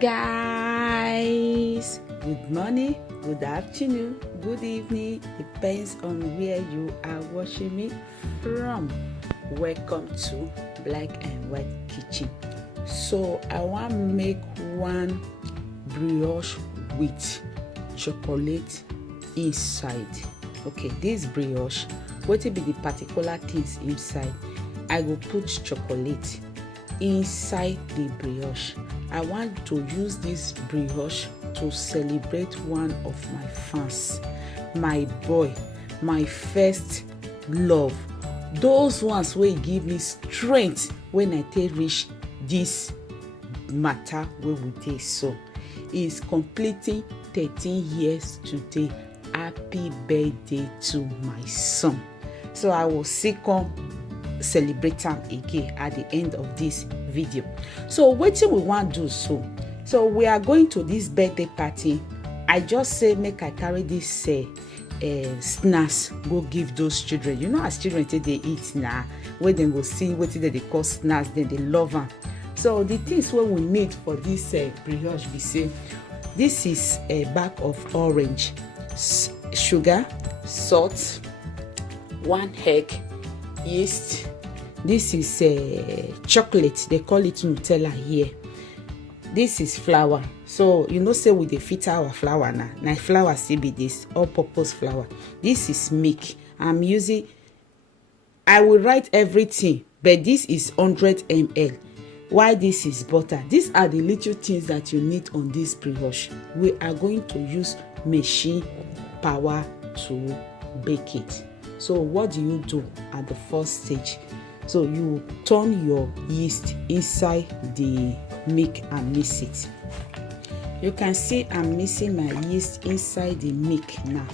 Guys, good morning, good afternoon, good evening, depends on where you are watching me from. Welcome to Black and White Kitchen. So I want to make one brioche with chocolate inside. Okay, this brioche, what will be the particular things inside? I will put chocolate inside the brioche. I want to use this brioche to celebrate one of my fans, my boy, my first love, those ones wey give me strength when I take reach this matter wey we dey so. Is completing 13 years today. Happy birthday to my son. So I will come celebrate am again at the end of this video. So wetin we wan do so we are going to this birthday party. I just say make I carry this snacks go give those children. You know as children take dey eat na, wey dem go see wetin dem dey call snacks, dem dey love am. So the things wey we need for this brioche be say this is a bag of orange, sugar, salt, 1 egg, yeast. This is chocolate, they call it Nutella here. This is flour. So you know say we dey filter our flour now. Na flour still be this all-purpose flour. This is milk. I'm using, I will write everything, but this is 100 ml. Why this is butter? These are the little things that you need on this brioche. We are going to use machine power to bake it. So what do you do at the first stage? So you turn your yeast inside the milk and mix it. You can see I'm mixing my yeast inside the milk now.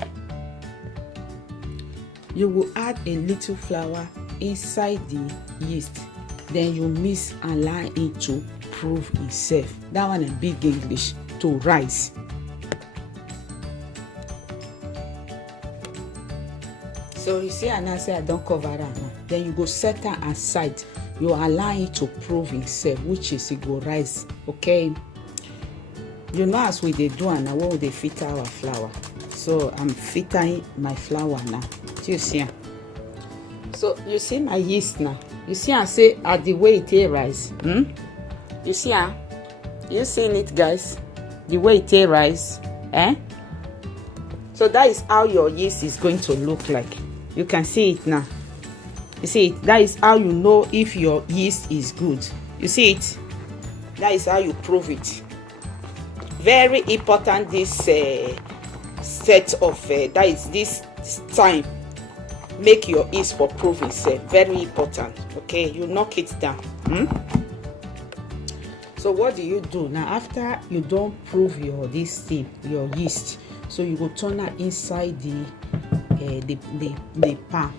You will add a little flour inside the yeast. Then you mix and allow it to prove itself. That one is big English, to rise. So you see, and I say I don't cover that now. Then you go set her aside. You allow it to prove itself, which is it go rise. Okay. You know as we dey do and now when they filter our flour. So I'm filtering my flour now. Do you see? So you see my yeast now. You see I say at the way it rise. You see you seen it, guys? The way it rise. So that is how your yeast is going to look like. You can see it now. You see it? That is how you know if your yeast is good. You see it? That is how you prove it. Very important, this set of that is this time. Make your yeast for prove itself. Very important. Okay, you knock it down. So what do you do now after you don't prove your this thing, your yeast? So you go turn it inside the pan.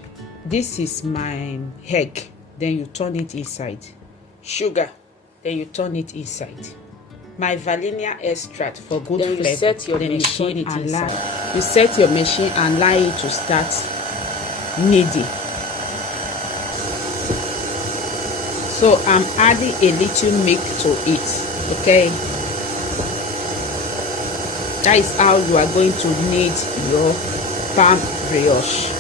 This is my egg. Then you turn it inside. Sugar. Then you turn it inside. My vanillina extract for good flavor. Then you set your machine and you set your machine and allow it to start kneading. So I'm adding a little milk to it. Okay. That is how you are going to knead your pan brioche.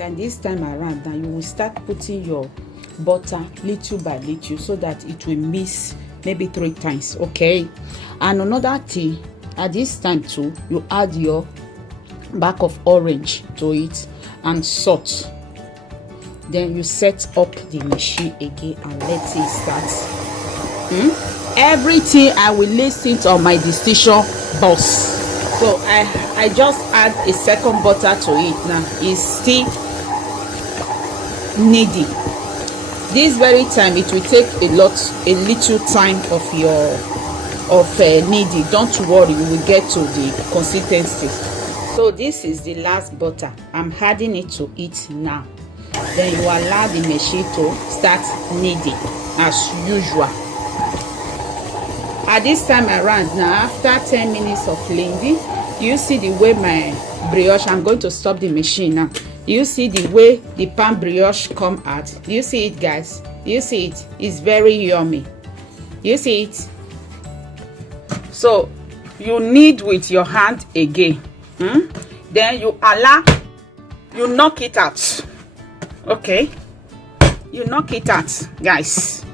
And this time around now you will start putting your butter little by little so that it will mix maybe 3 times. Okay. And another thing, at this time too, you add your bag of orange to it and salt. Then you set up the machine again and let it start. Everything I will list it on my decision box. So I just add a second butter to it now. It's still kneading. This very time it will take a little time of your kneading. Don't worry, we will get to the consistency. So this is the last butter. I'm adding it to it now. Then you allow the machine to start kneading as usual. At this time around now, after 10 minutes of kneading, you see the way my brioche, I'm going to stop the machine now. You see the way the pan brioche come out. You see it, guys? You see it? It's very yummy. You see it? So you knead with your hand again. Then you knock it out. Okay, you knock it out, guys.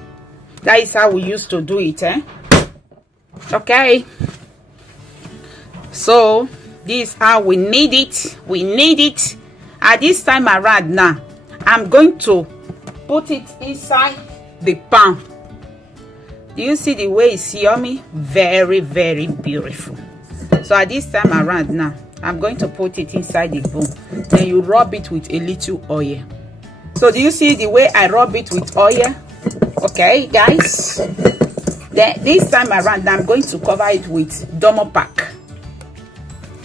That is how we used to do it, okay. So this is how we knead it. At this time around now, I'm going to put it inside the pan. Do you see the way it's yummy? Very, very beautiful. So at this time around now, I'm going to put it inside the bowl. Then you rub it with a little oil. So do you see the way I rub it with oil? Okay, guys. Then this time around, I'm going to cover it with domo pack.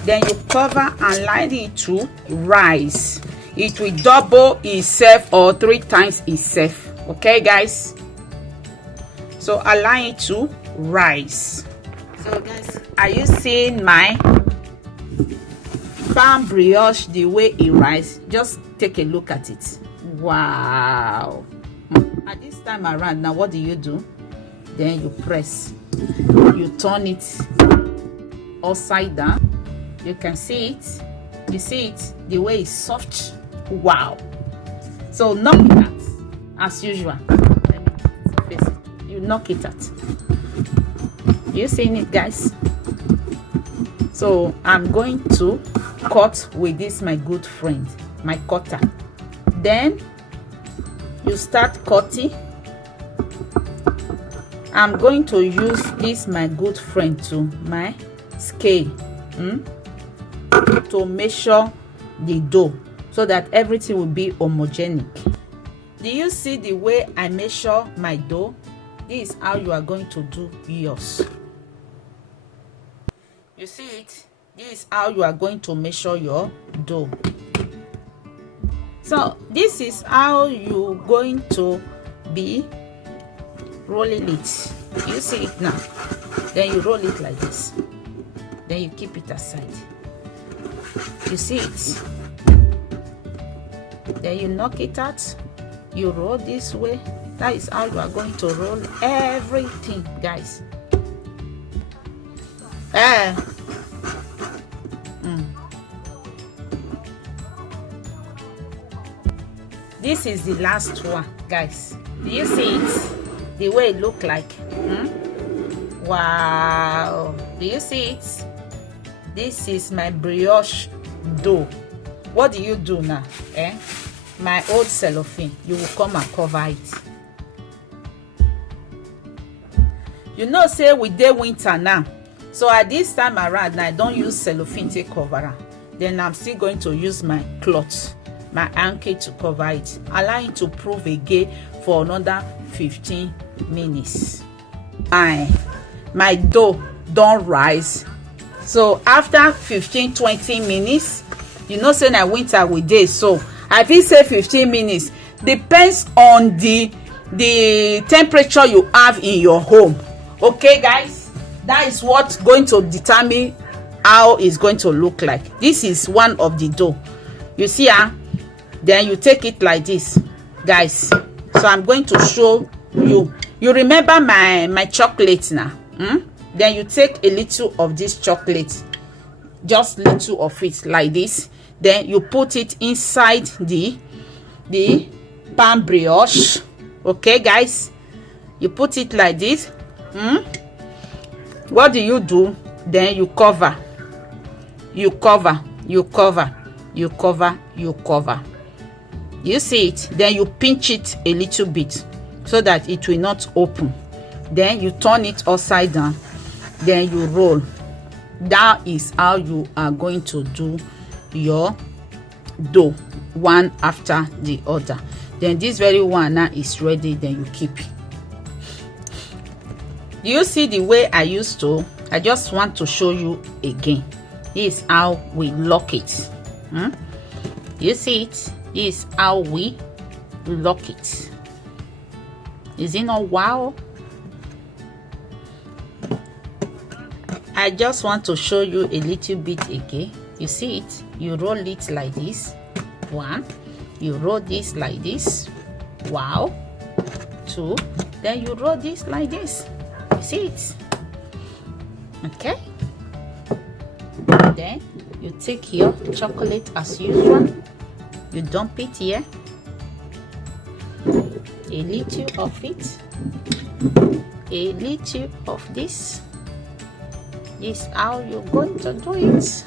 Then you cover and allow it to rise. It will double itself or 3 times itself. Okay, guys. So allow it to rise. So guys, are you seeing my pan brioche the way it rises? Just take a look at it. Wow. At this time around now, what do? Then you press, you turn it upside down. You can see it. You see it, the way it's soft. Wow. So knock it out as usual. Let me face it. You knock it out. You seeing it, guys? So I'm going to cut with this, my good friend, my cutter. Then you start cutting. I'm going to use this, my good friend, to my scale to measure the dough so that everything will be homogenic. Do you see the way I measure my dough? This is how you are going to do yours. You see it? This is how you are going to measure your dough. So this is how you're going to be rolling it. You see it now? Then you roll it like this. Then you keep it aside. You see it? Then you knock it out. You roll this way. That is how you are going to roll everything, guys. This is the last one, guys. Do you see it? The way it look like? Wow. Do you see it? This is my brioche dough. What do you do now? My old cellophane, you will come and cover it. You know, say we dey winter now, so at this time around I don't use cellophane to cover am. Then I'm still going to use my cloth, my hanky, to cover it, allow it to prove again for another 15 minutes. My dough don't rise. So after 15-20 minutes, you know, say na winter we dey, so I fit say 15 minutes. Depends on the temperature you have in your home. Okay, guys, that is what's going to determine how it's going to look like. This is one of the dough. You see, then you take it like this, guys. So I'm going to show you. You remember my chocolate now? Then you take a little of this chocolate, just little of it like this. Then you put it inside the pan brioche. Okay, guys, you put it like this. What do you do? Then you cover, you cover, you cover, you cover, you cover. You see it? Then you pinch it a little bit so that it will not open. Then you turn it upside down. Then you roll. That is how you are going to do your dough, one after the other. Then this very one now is ready. Then you keep it. Do you see the way I used to? I just want to show you again. This is how we lock it. You see it? This is how we lock it. Is it not wow? I just want to show you a little bit again. You see it? You roll it like this. One. You roll this like this. Wow. Two. Then you roll this like this. You see it? Okay, then you take your chocolate as usual, you dump it here, a little of it, a little of this. This is how you're going to do it.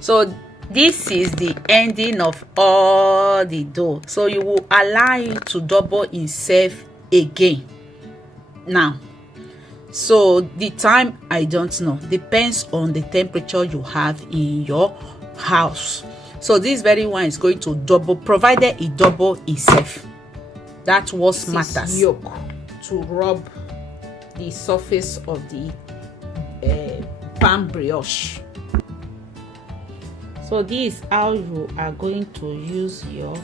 So this is the ending of all the dough. So you will allow it to double itself again. Now, so the time, I don't know, depends on the temperature you have in your house. So this very one is going to double, provided it double itself. That's what matters. Yolk to rub the surface of the pan brioche. So this is how you are going to use your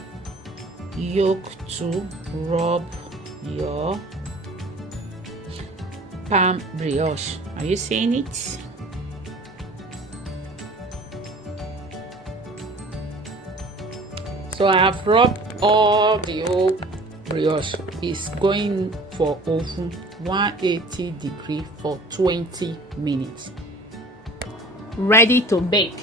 yolk to rub your pan brioche. Are you seeing it? So I have rubbed all the whole brioche. Is going for oven 180 degrees for 20 minutes. Ready to bake.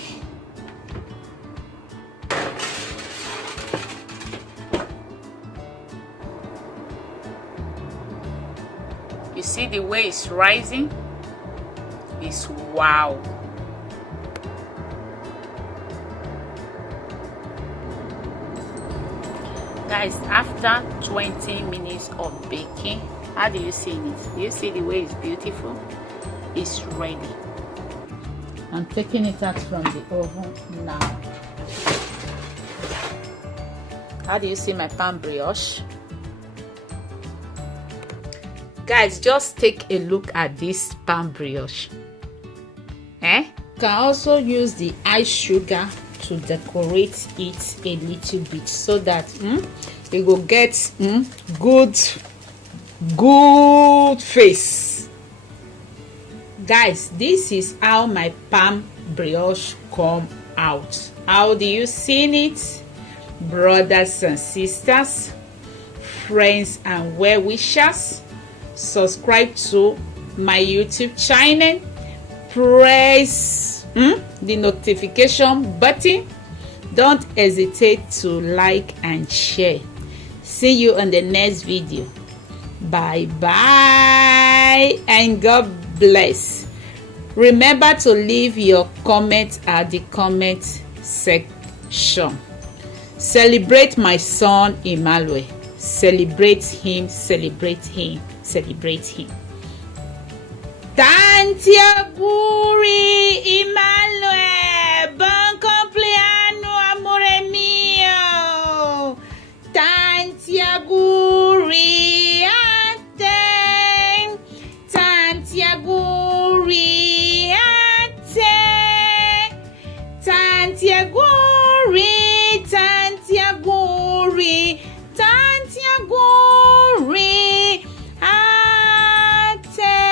You see the way it's rising? It's wow. Guys, after 20 minutes of baking, how do you see it? Do you see the way it's beautiful? It's ready. I'm taking it out from the oven now. How do you see my pan brioche? Guys, just take a look at this pan brioche. You can also use the ice sugar to decorate it a little bit so that it will get good face. Guys, this is how my pan brioche come out. How do you see it? Brothers and sisters, friends and well wishers, subscribe to my YouTube channel, press the notification button, don't hesitate to like and share. See you on the next video. Bye bye and God bless. Remember to leave your comment at the comment section. Celebrate my son Emmanuel. Celebrate him, celebrate him, celebrate him. Tanti auguri Emmanuel, buon compleanno amore mio. Tanti auguri a te, tanti auguri a te, tanti auguri, tanti auguri, tanti auguri a te.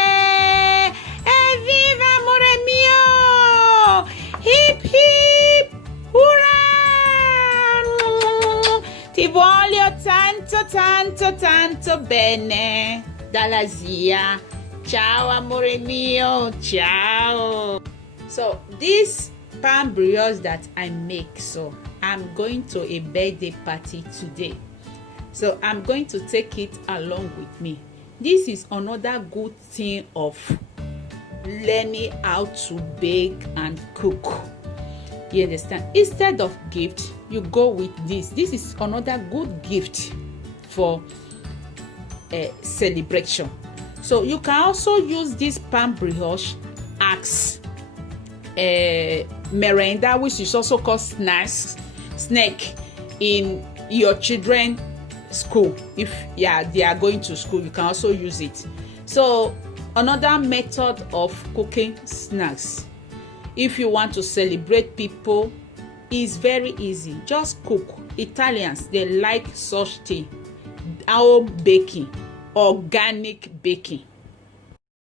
Evviva amore mio! Hip hip! Hurra! Ti voglio tanto tanto tanto bene dalla zia. Ciao amore mio, ciao. So this pan brioche that I make, so I'm going to a birthday party today. So I'm going to take it along with me. This is another good thing of learning how to bake and cook. You understand? Instead of gift, you go with this. This is another good gift for a celebration. So you can also use this pan brioche as a merenda, which is also called snack in your children's school. If they are going to school, you can also use it. So another method of cooking snacks, if you want to celebrate people, is very easy. Just cook. Italians, they like such thing. Our baking, organic baking.